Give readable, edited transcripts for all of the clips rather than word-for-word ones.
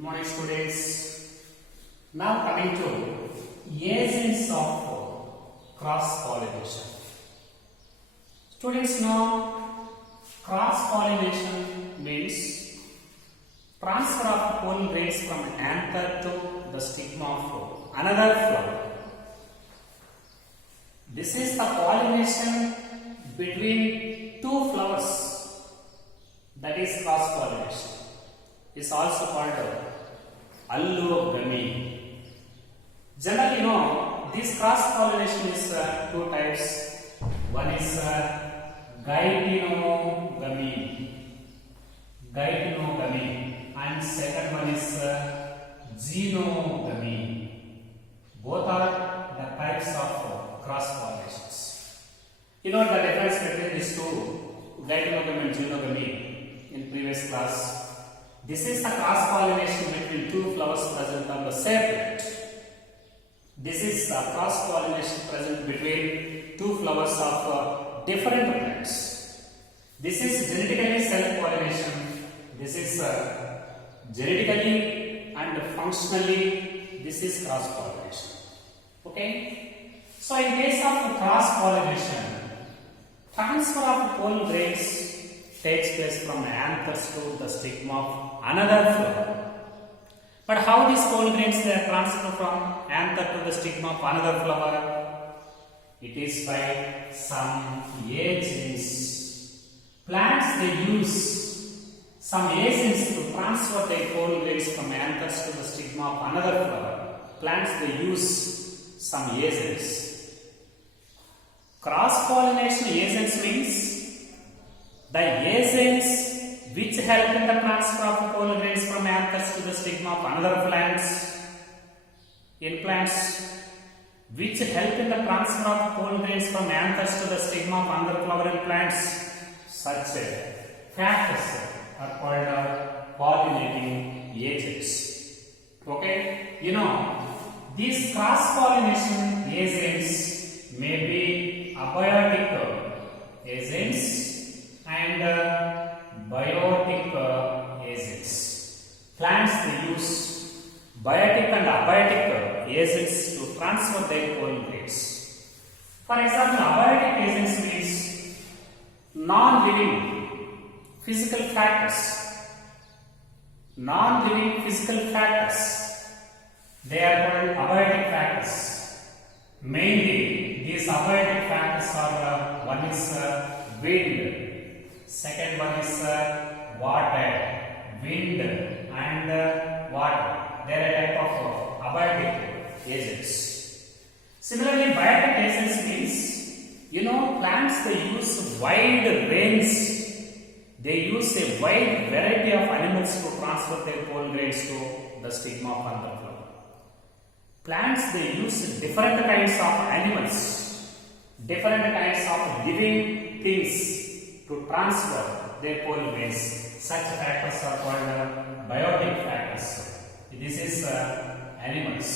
morning students. Now coming to agents of cross pollination. Students, now cross pollination means transfer of pollen grains from anther to the stigma of another flower. This is the pollination between two flowers, that is cross pollination. Is also called allogamy. Generally, this cross pollination is two types. One is geitonogamy, and second one is xenogamy. Both are the types of cross pollinations. You know the difference between these two, geitonogamy and xenogamy, in previous class. This is the cross pollination between two flowers present on the same plant. This is the cross pollination present between two flowers of different plants. This is genetically self pollination. This is genetically and functionally, this is cross pollination. Okay? So in case of cross pollination, transfer of pollen grains takes place from anthers to the stigma of another flower. But how these pollen grains they are transferred from anther to the stigma of another flower? It is by some agents. Plants they use some agents to transfer their pollen grains from anthers to the stigma of another flower. Plants they use some agents. Cross pollination agents means the agents which help in the transfer of pollen grains from anthers to the stigma of another plants. In plants which help in the transfer of pollen grains from anthers to the stigma of another flowering plants, such factors are called pollinating agents. Okay, these cross pollination agents may be abiotic agents and biotic agents. Plants they use biotic and abiotic agents to transfer their pollen grains. For example, abiotic agents means non-living physical factors. Non-living physical factors, they are called abiotic factors. Mainly, these abiotic factors are one is wind. Second one is water, wind and water. They are a type of abiotic agents. Similarly, biotic agents means, plants they use wide range. They use a wide variety of animals to transfer their pollen grains to the stigma of another flower. Plants they use different kinds of animals, different kinds of living things to transfer their pollen grains. Such factors are called biotic factors. This is animals.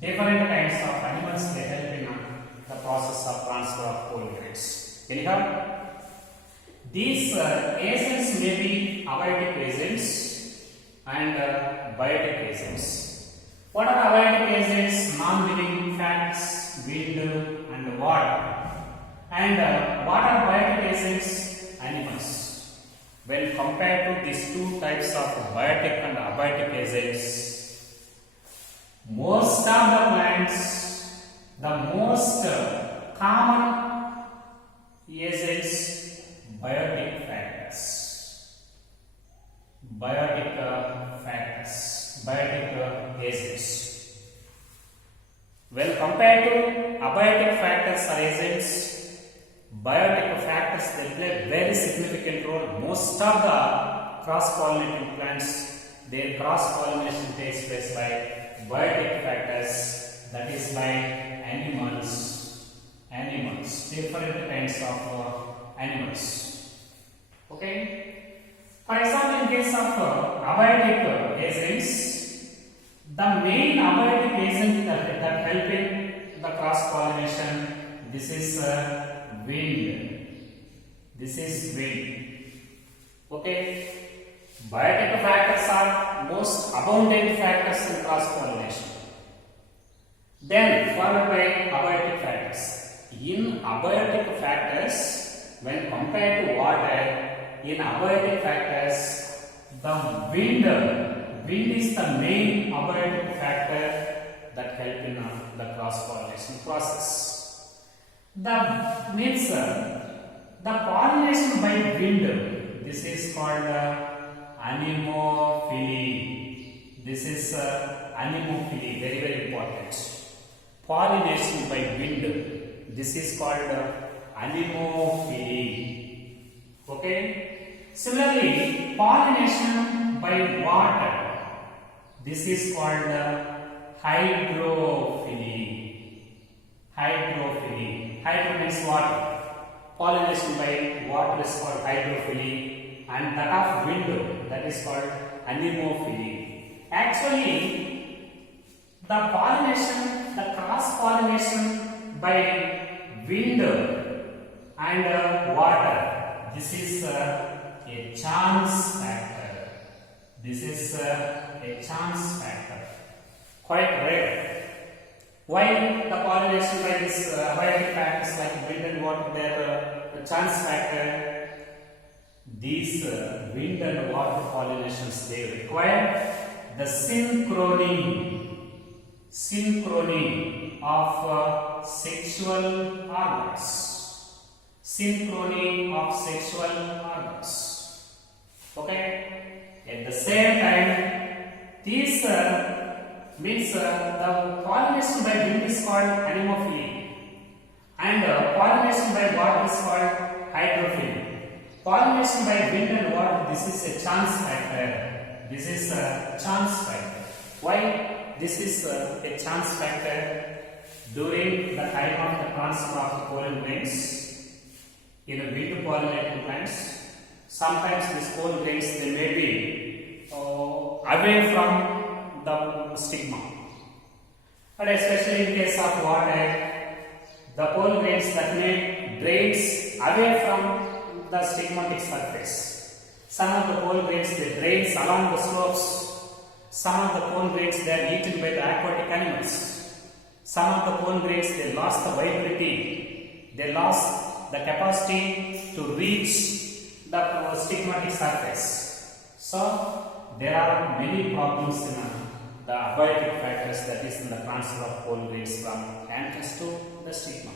Different kinds of animals they help in the process of transfer of pollen grains. Anyhow, these agents may be abiotic agents and biotic agents. What are abiotic agents? Non-living facts, wind and water. And what are biotic agents? Animals. When compared to these two types of biotic and abiotic agents, most of the plants, the most common agents, biotic factors. Biotic agents. When compared to abiotic factors or agents, biotic factors they play a very significant role. Most of the cross-pollinating plants, their cross-pollination takes place by biotic factors, that is by animals, different kinds of animals. Okay? For example, in case of abiotic agents, the main abiotic agent that help in the cross-pollination, this is wind. Okay. Biotic factors are most abundant factors in cross-pollination. Then followed by abiotic factors. In abiotic factors, when compared to water, in abiotic factors, the wind is the main abiotic factor that help in the cross-pollination process. The means the pollination by wind. This is called anemophily. This is anemophily. Very very important. Pollination by wind. This is called anemophily. Okay. Similarly, pollination by water. This is called hydrophily. Hydrophily. Hydro means water. Pollination by water is called hydrophily, and that of wind, that is called anemophily. Actually, the pollination, the cross pollination by wind and water, this is a chance factor. This is a chance factor, quite rare. Why the pollination by this abiotic factors like wind and water, they are a chance factor? These wind and water pollinations, they require the synchrony of sexual organs. Synchrony of sexual organs. Okay? At the same time, these means the pollination by wind is called anemophily, and pollination by water is called hydrophily. Pollination by wind and water, this is a chance factor. This is a chance factor. Why this is a chance factor? During the time of the transfer of the pollen grains in a wind pollinated plants, sometimes these pollen grains, they may be away from the stigma, and especially in case of water, the pollen grains that may drains away from the stigmatic surface. Some of the pollen grains, they drains along the slopes. Some of the pollen grains, they are eaten by the aquatic animals. Some of the pollen grains, they lost the viability. They lost the capacity to reach the stigmatic surface. So there are many problems in the abiotic factors, that is in the transfer of pollen grains from anthers to the stigma.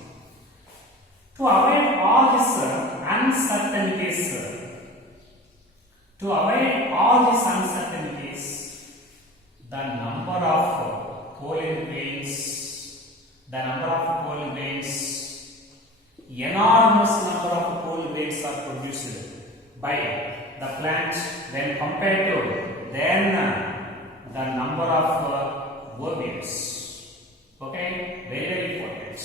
To avoid all these uncertainties, the number of pollen grains, enormous number of pollen grains are produced by the plant when compared to the number of ovules. Okay, very very important.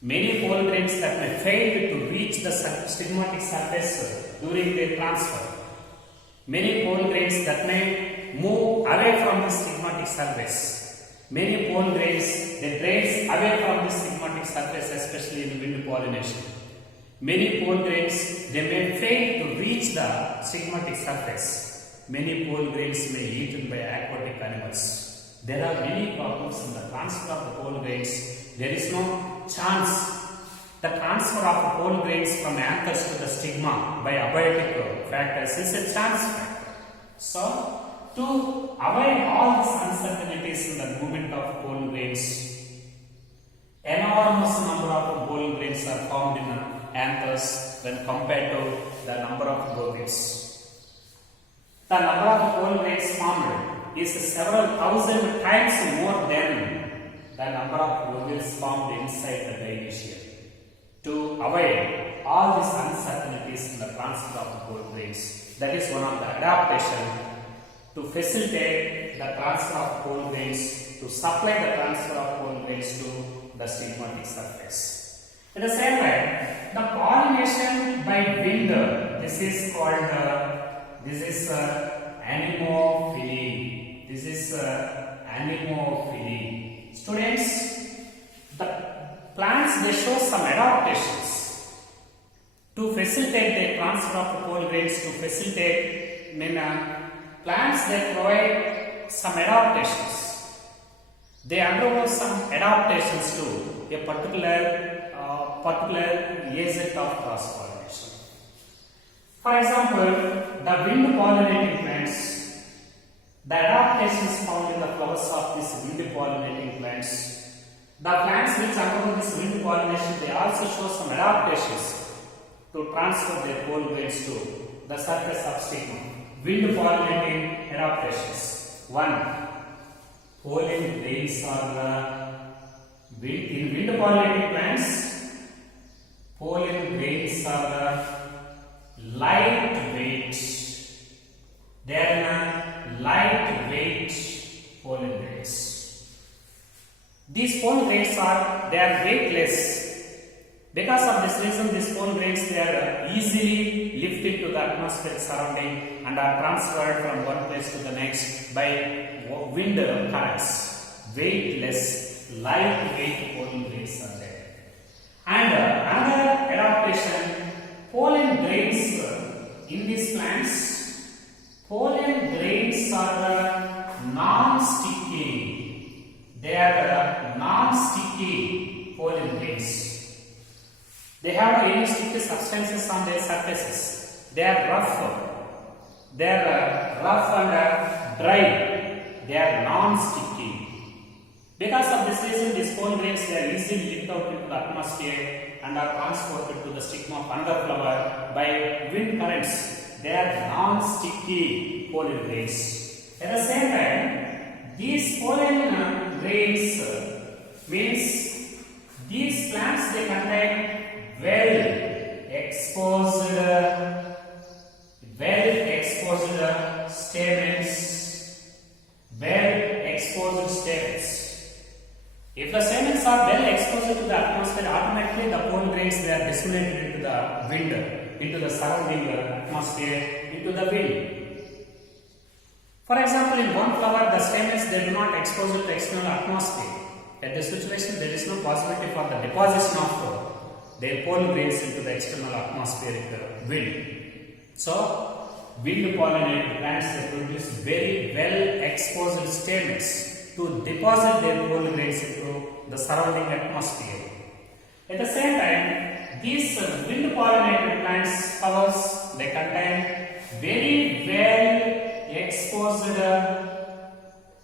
Many pollen grains that may fail to reach the stigmatic surface during their transfer. Many pollen grains that may move away from the stigmatic surface. Many pollen grains, they drains away from the stigmatic surface, especially in wind pollination. Many pollen grains, they may fail to reach the stigmatic surface. Many pollen grains may be eaten by aquatic animals. There are many problems in the transfer of the pollen grains. There is no chance. The transfer of the pollen grains from anthers to the stigma by abiotic factors is a chance factor. So, to avoid all these uncertainties in the movement of pollen grains, enormous number of pollen grains are found in anthers when compared to the number of ovules. The number of pollen grains formed is several thousand times more than the number of ovules formed inside the dionysium. To avoid all these uncertainties in the transfer of the pollen grains, that is one of the adaptation to facilitate the transfer of pollen grains, to supply the transfer of pollen grains to the stigmatic surface. At the same time, the pollination by wind, this is called anemophily. This is anemophily. Students, the plants, they show some adaptations to facilitate the transfer of the pollen grains, to facilitate plants they provide some adaptations. They undergo some adaptations to a particular agent of cross pollination. For example, the wind pollinating plants, the adaptations found in the flowers of these wind pollinating plants. The plants which undergo this wind pollination, they also show some adaptations to transfer their pollen grains to the surface of stigma. Wind pollinating adaptations. 1. Pollen grains are in wind pollinating plants. Pollen grains are lightweight. They are lightweight pollen grains. These pollen grains are weightless. Because of this reason, these pollen grains they are easily lifted to the atmospheric surrounding and are transferred from one place to the next by wind currents. Weightless, lightweight pollen grains are there. And another adaptation, pollen grains in these plants. Pollen grains are non-sticky. They are non-sticky pollen grains. They have any sticky substances on their surfaces. They are rough. They are rough and dry. They are non-sticky. Because of this reason, these pollen grains they are easily lifted out into the atmosphere and are transported to the stigma of another flower by wind currents. They are non-sticky pollen grains. At the same time, these pollen grains means these plants they contain well exposed stamens. If the stamens are well exposed to the atmosphere, automatically the pollen grains they are disseminated into the wind, into the surrounding atmosphere, into the wind. For example, in one flower, the stamens they do not expose it to external atmosphere. At this situation, there is no possibility for the deposition of their pollen grains into the external atmospheric wind. So, wind pollinated plants they produce very well exposed stamens to deposit their pollen grains into the surrounding atmosphere. At the same time, these wind pollinated plants flowers they contain very well exposed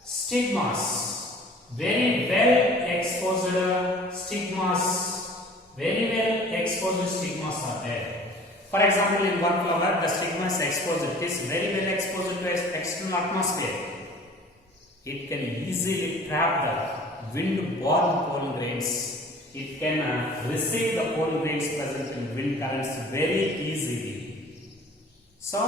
stigmas. Very well exposed stigmas are there. For example, in one flower, the stigma is exposed. It is very well exposed to external atmosphere. It can easily trap the wind-borne pollen grains. It can receive the pollen grains present in wind currents very easily. So,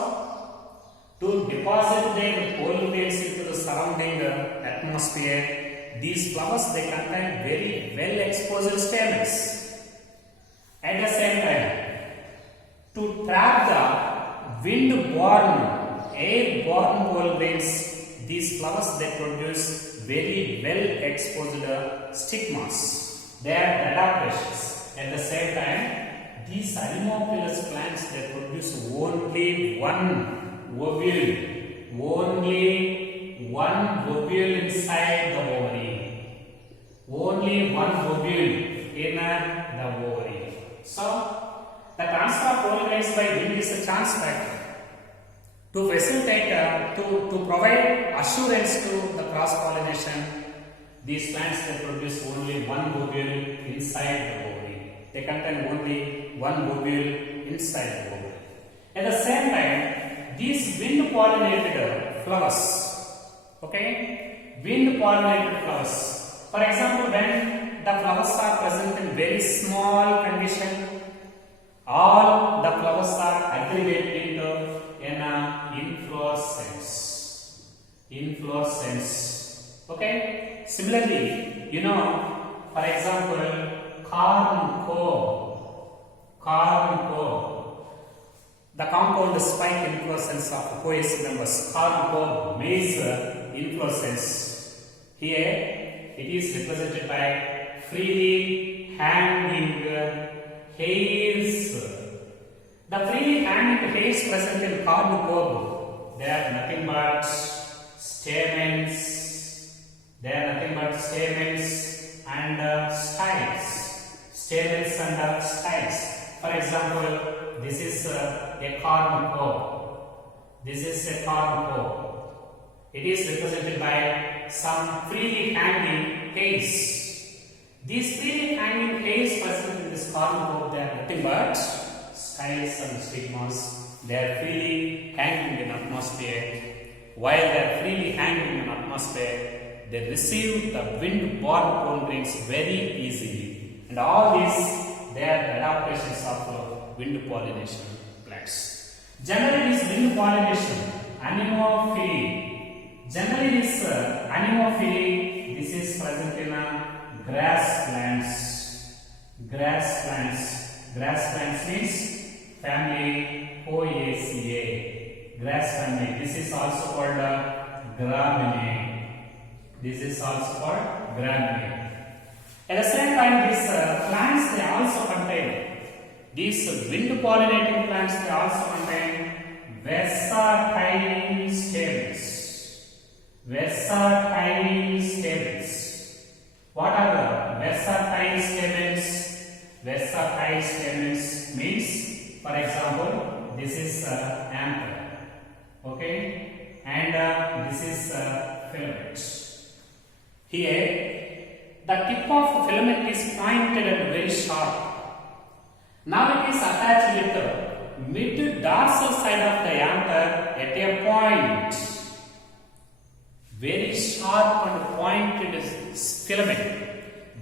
to deposit their pollen grains into the surrounding atmosphere, these flowers they contain very well exposed stamens. At the same time, to trap the wind-borne, air-borne pollen grains, these flowers they produce very well exposed stigmas. They are adaptations. At the same time, these animopilous plants they produce only one ovule inside the ovary. Only one ovule in the ovary. So, the transfer of pollen grains by wind is a chance factor. To facilitate, to provide assurance to the cross pollination, these plants they produce only one ovule inside the ovary. They contain only one ovule inside the ovary. At the same time, these wind pollinated flowers, wind pollinated flowers. For example, when the flowers are present in very small condition, all the flowers are aggregated into an inflorescence. Similarly, for example, corn cob, the compound spike inflorescence of poaceae members, corn cob maize inflorescence. Here, it is represented by freely hanging hairs. The freely hanging hairs present in corn cob they are nothing but stamens. They are nothing but stamens and styles. Stamens and styles. For example, this is a corn cob. This is a corn cob. It is represented by some freely hanging hairs. These freely hanging hairs present in this corn cob, they are nothing but styles and stigmas. They are freely hanging in atmosphere. While they are freely hanging in atmosphere, they receive the wind-borne pollen grains very easily. And all these, they are the adaptations of wind pollination plants. Generally, this wind pollination, anemophily. Generally, this anemophily, this is present in grass plants. Grass plants. Grass plants means family Poaceae. Grass family. This is also called Graminae. This is also called Graminae. At the same time, these plants, they also contain, these wind pollinating plants, they also contain versatile stamens. Versatile stamens. What are the versatile stamens? Versatile stamens means, for example, this is anther, okay, and this is filament. Here, the tip of filament is pointed and very sharp. Now it is attached with the mid-dorsal side of the anther at a point. Very sharp and pointed filament.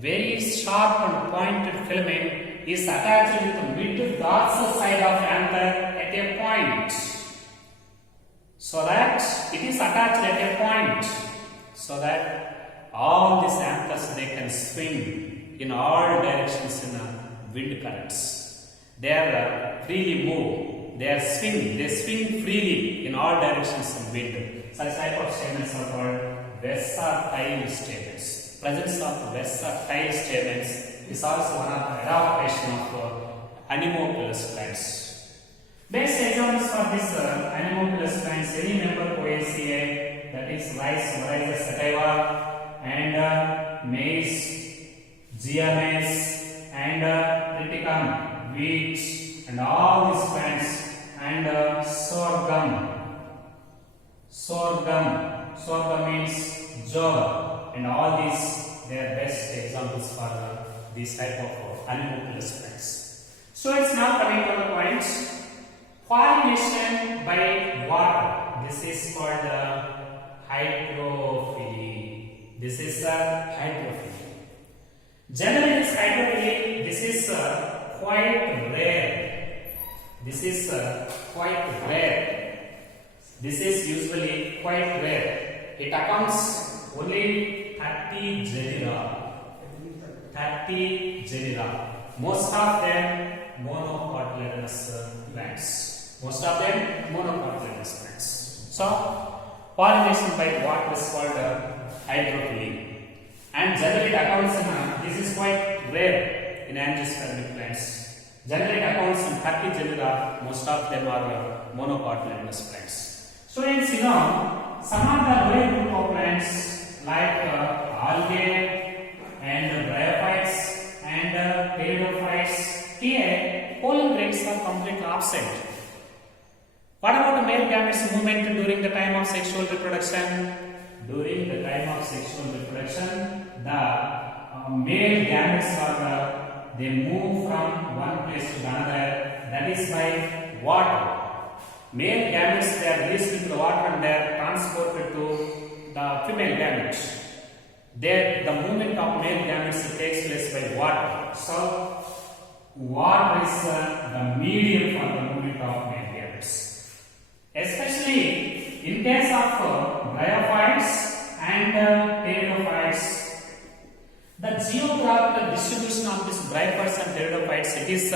Very sharp and pointed filament is attached with the mid-dorsal side of anther at a point. So that it is attached at a point. So that all these anthers, they can swing in all directions in wind currents. They are freely move. They swing freely in all directions in wind. Such type of stamens are called versatile stamens. Presence of versatile stamens is also one of the adaptation of anemophilous plants. Best examples for this anemophilous plants, any member Poaceae, that is rice, oryzes sativa, and maize, GMS, and triticum, wheat, and all these plants, and sorghum. Sorghum means jar, and all these, they are best examples for this type of anemophilous plants. So it's now coming to the point, pollination by water. This is called hydrophily. This is hydrophily. Generally, this hydrophily, this is quite rare. This is quite rare. This is usually quite rare. It accounts only 30 genera. 30 genera. Most of them monocotyledonous plants. Most of them monocotyledonous plants. So, pollination by water is called hydrophily. And generally it accounts in, this is quite rare in angiospermic plants. Generally it accounts in 30 genera. Most of them are monocotyledonous plants. Students, you know, some of the lower group of plants like algae and bryophytes and pteridophytes, here pollen grains are completely absent. What about the male gametes movement during the time of sexual reproduction? During the time of sexual reproduction, the male gametes are they move from one place to another. That is by water. Male gametes, they are released into the water and they are transported to the female gametes. There, the movement of male gametes takes place by water. So, water is the medium for the movement of male gametes. Especially in case of bryophytes and pteridophytes, the geographical distribution of these bryophytes and pteridophytes, it is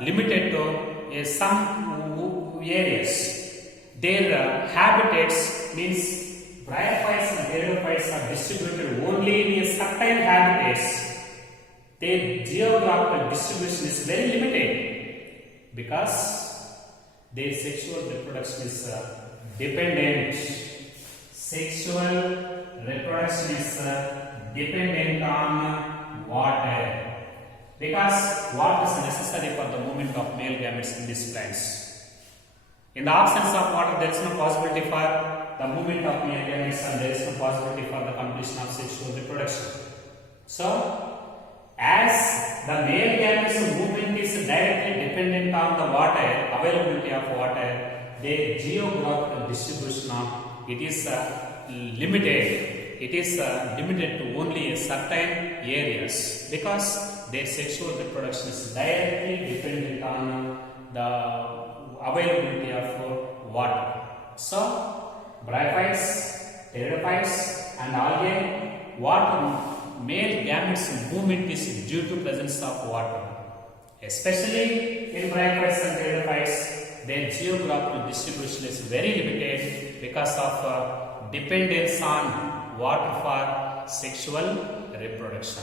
limited to some areas. Their habitats means bryophytes and pteridophytes are distributed only in certain habitats. Their geographical distribution is very limited because their sexual reproduction is dependent. Sexual reproduction is dependent on water, because water is necessary for the movement of male gametes in these plants. In the absence of water, there is no possibility for the movement of male gametes, and there is no possibility for the completion of sexual reproduction. So, as the male gametes movement is directly dependent on the water, availability of water, their geographical distribution of it is limited. It is limited to only a certain areas, because their sexual reproduction is directly dependent on the availability of water. So, bryophytes, pteridophytes and algae, water male gametes movement is due to presence of water. Especially in bryophytes and pteridophytes, their geographical distribution is very limited because of dependence on water for sexual reproduction.